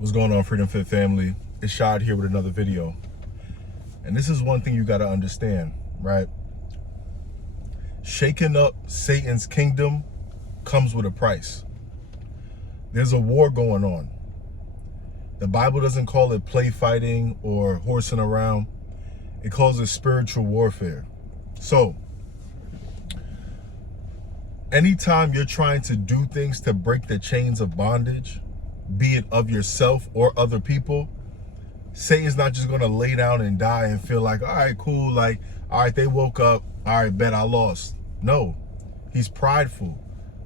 What's going on, Freedom Fit family? It's Shad here with another video. And this is one thing you got to understand, right? Shaking up Satan's kingdom comes with a price. There's a war going on. The Bible doesn't call it play fighting or horsing around. It calls it spiritual warfare. So, anytime you're trying to do things to break the chains of bondage, be it of yourself or other people, Satan's not just going to lay down and die and feel like, all right, cool, like, all right, they woke up, all right, bet I lost. No, he's prideful.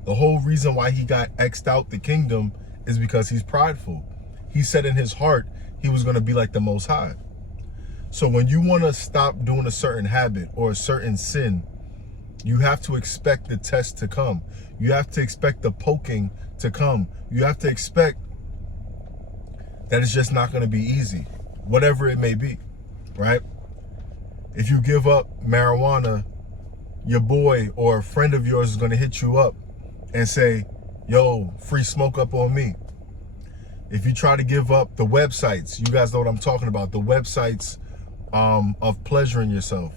The whole reason why he got X'd out the kingdom is because he's prideful. He said in his heart he was going to be like the Most High. So when you want to stop doing a certain habit or a certain sin, you have to expect the test to come. You have to expect the poking to come. You have to expect that it's just not going to be easy, whatever it may be, right? If you give up marijuana, your boy or a friend of yours is going to hit you up and say, yo, free smoke up on me. If you try to give up the websites, you guys know what I'm talking about, the websites of pleasuring yourself.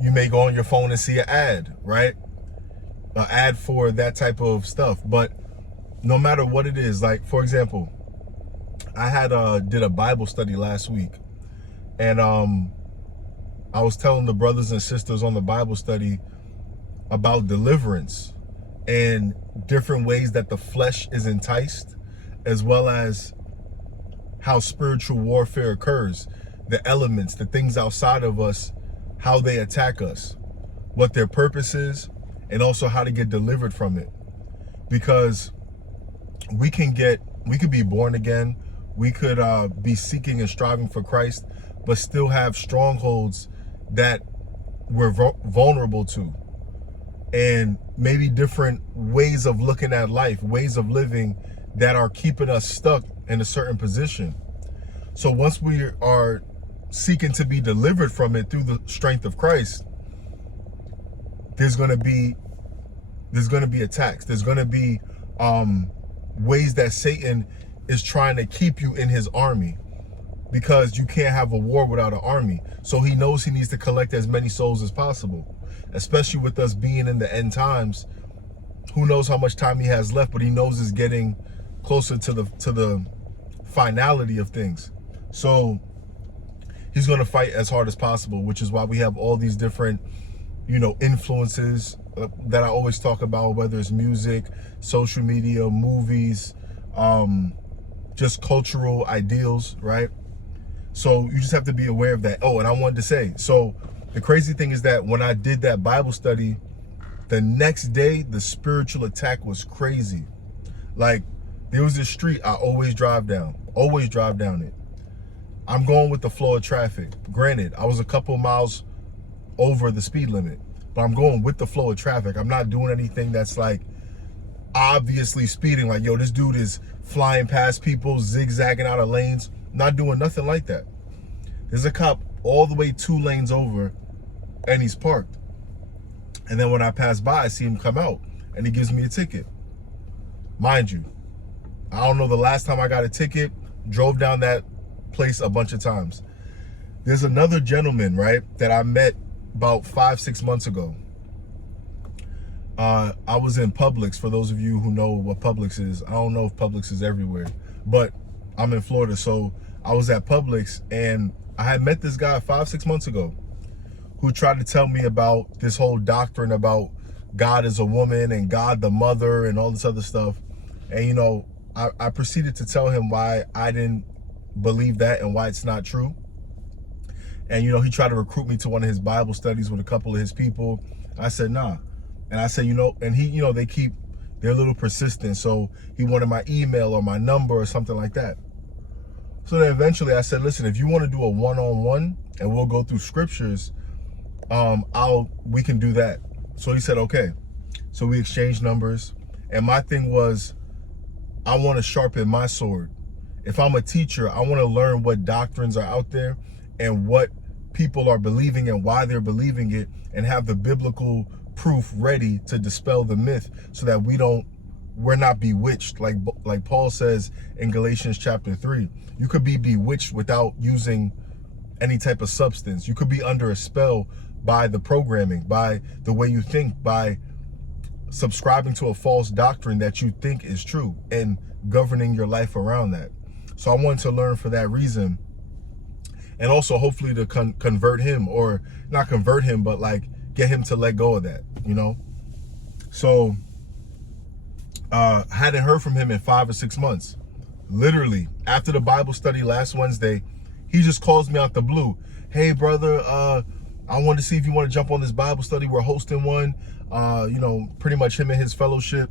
You may go on your phone and see an ad, right? An ad for that type of stuff. But no matter what it is, like, for example, I had did a Bible study last week, and I was telling the brothers and sisters on the Bible study about deliverance and different ways that the flesh is enticed, as well as how spiritual warfare occurs, the elements, the things outside of us, how they attack us, what their purpose is, and also how to get delivered from it. Because we could be born again, we could be seeking and striving for Christ, but still have strongholds that we're vulnerable to, and maybe different ways of looking at life, ways of living that are keeping us stuck in a certain position. So once we are seeking to be delivered from it through the strength of Christ, there's going to be attacks. There's going to be ways that Satan is trying to keep you in his army, because you can't have a war without an army. So he knows he needs to collect as many souls as possible, especially with us being in the end times. Who knows how much time he has left, but he knows it's getting closer to the finality of things. So he's going to fight as hard as possible, which is why we have all these different, influences that I always talk about, whether it's music, social media, movies, just cultural ideals, right? So you just have to be aware of that. Oh, and I wanted to say, so the crazy thing is that when I did that Bible study, the next day, the spiritual attack was crazy. Like, there was this street I always drive down it. I'm going with the flow of traffic. Granted, I was a couple miles over the speed limit, but I'm going with the flow of traffic. I'm not doing anything that's like obviously speeding, like, yo, this dude is flying past people, zigzagging out of lanes. Not doing nothing like that. There's a cop all the way 2 lanes over, and he's parked. And then when I pass by, I see him come out, and he gives me a ticket. Mind you, I don't know the last time I got a ticket, drove down that place a bunch of times. There's another gentleman, right, that I met about 5-6 months ago. I was in Publix. For those of you who know what Publix is, I don't know if Publix is everywhere, but I'm in Florida, so I was at Publix, and I had met this guy 5-6 months ago who tried to tell me about this whole doctrine about God is a woman and God the mother and all this other stuff. And, I proceeded to tell him why I didn't believe that and why it's not true. And, he tried to recruit me to one of his Bible studies with a couple of his people. I said, nah. And I said, and he, they're a little persistent. So he wanted my email or my number or something like that. So then eventually I said, listen, if you want to do a one-on-one and we'll go through scriptures, we can do that. So he said, okay. So we exchanged numbers. And my thing was, I want to sharpen my sword. If I'm a teacher, I want to learn what doctrines are out there and what people are believing and why they're believing it, and have the biblical proof ready to dispel the myth so that we don't we're not bewitched. Like Paul says in Galatians chapter 3, you could be bewitched without using any type of substance. You could be under a spell by the programming, by the way you think, by subscribing to a false doctrine that you think is true and governing your life around that. So I wanted to learn for that reason, and also hopefully to convert him, or not convert him, but like get him to let go of that, you know? So hadn't heard from him in 5 or 6 months. Literally, after the Bible study last Wednesday, he just calls me out the blue. Hey, brother, I wanted to see if you want to jump on this Bible study. We're hosting one, you know, pretty much him and his fellowship.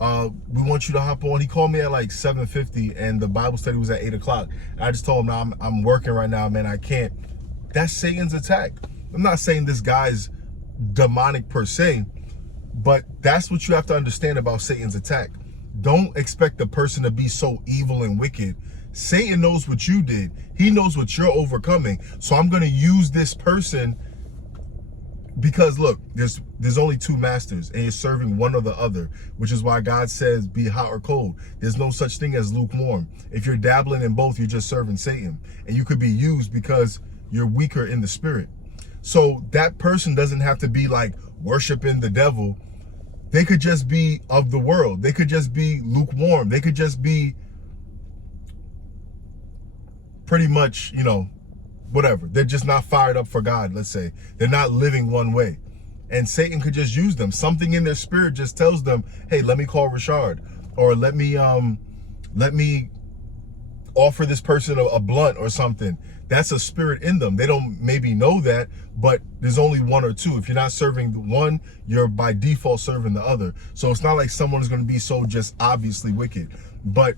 We want you to hop on. He called me at like 7:50 and the Bible study was at 8 o'clock. I just told him, no, I'm working right now, man. I can't. That's Satan's attack. I'm not saying this guy's demonic per se, but that's what you have to understand about Satan's attack. Don't expect the person to be so evil and wicked. Satan knows what you did. He knows what you're overcoming. So I'm going to use this person because, look, there's only two masters and you're serving one or the other, which is why God says be hot or cold. There's no such thing as lukewarm. If you're dabbling in both, you're just serving Satan, and you could be used because you're weaker in the spirit. So that person doesn't have to be like worshiping the devil. They could just be of the world. They could just be lukewarm. They could just be pretty much, you know, whatever. They're just not fired up for God, let's say. They're not living one way. And Satan could just use them. Something in their spirit just tells them, hey, let me call Rashard, or let me offer this person a blunt or something. That's a spirit in them. They don't maybe know that, but there's only one or two. If you're not serving the one, you're by default serving the other. So it's not like someone is going to be so just obviously wicked, but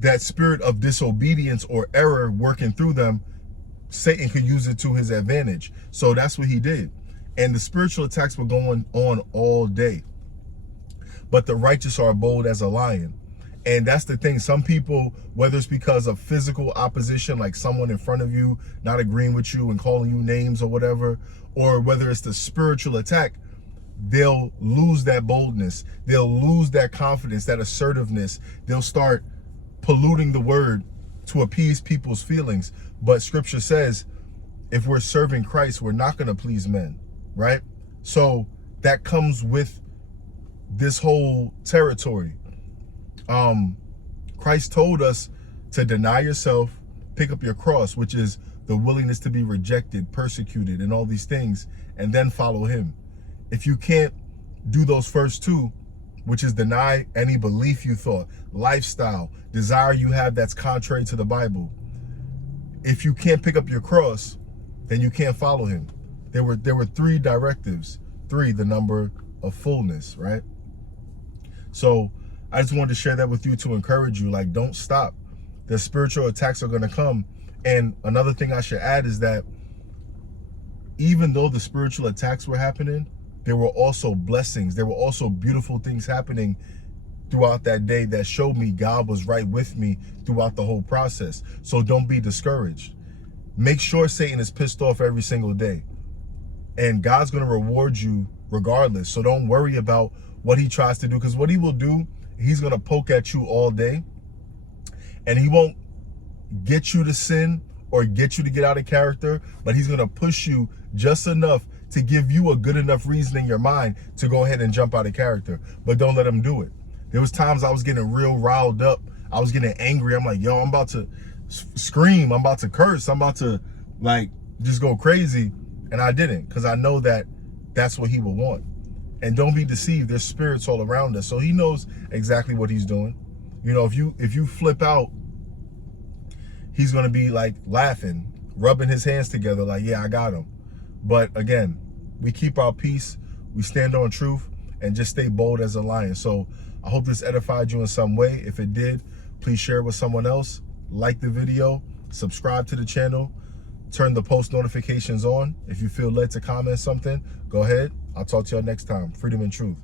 that spirit of disobedience or error working through them, Satan could use it to his advantage. So that's what he did. And the spiritual attacks were going on all day. But the righteous are bold as a lion. And that's the thing. Some people, whether it's because of physical opposition, like someone in front of you not agreeing with you and calling you names or whatever, or whether it's the spiritual attack, they'll lose that boldness. They'll lose that confidence, that assertiveness. They'll start polluting the word to appease people's feelings. But scripture says, if we're serving Christ, we're not going to please men, right? So that comes with this whole territory. Christ told us to deny yourself, pick up your cross, which is the willingness to be rejected, persecuted, and all these things, and then follow him. If you can't do those first two, which is deny any belief you thought, lifestyle, desire you have that's contrary to the Bible, if you can't pick up your cross, then you can't follow him. There were three directives, three, the number of fullness, right? So I just wanted to share that with you to encourage you. Like, don't stop. The spiritual attacks are going to come. And another thing I should add is that even though the spiritual attacks were happening, there were also blessings. There were also beautiful things happening throughout that day that showed me God was right with me throughout the whole process. So don't be discouraged. Make sure Satan is pissed off every single day. And God's going to reward you regardless. So don't worry about what he tries to do, because what he will do, he's going to poke at you all day, and he won't get you to sin or get you to get out of character, but he's going to push you just enough to give you a good enough reason in your mind to go ahead and jump out of character. But don't let him do it. There was times I was getting real riled up. I was getting angry. I'm like, yo, I'm about to scream. I'm about to curse. I'm about to like just go crazy. And I didn't, because I know that that's what he will want. And don't be deceived. There's spirits all around us. So he knows exactly what he's doing. You know, if you flip out, he's going to be like laughing, rubbing his hands together like, yeah, I got him. But again, we keep our peace. We stand on truth and just stay bold as a lion. So I hope this edified you in some way. If it did, please share it with someone else. Like the video, subscribe to the channel, turn the post notifications on. If you feel led to comment something, go ahead. I'll talk to y'all next time. Freedom and truth.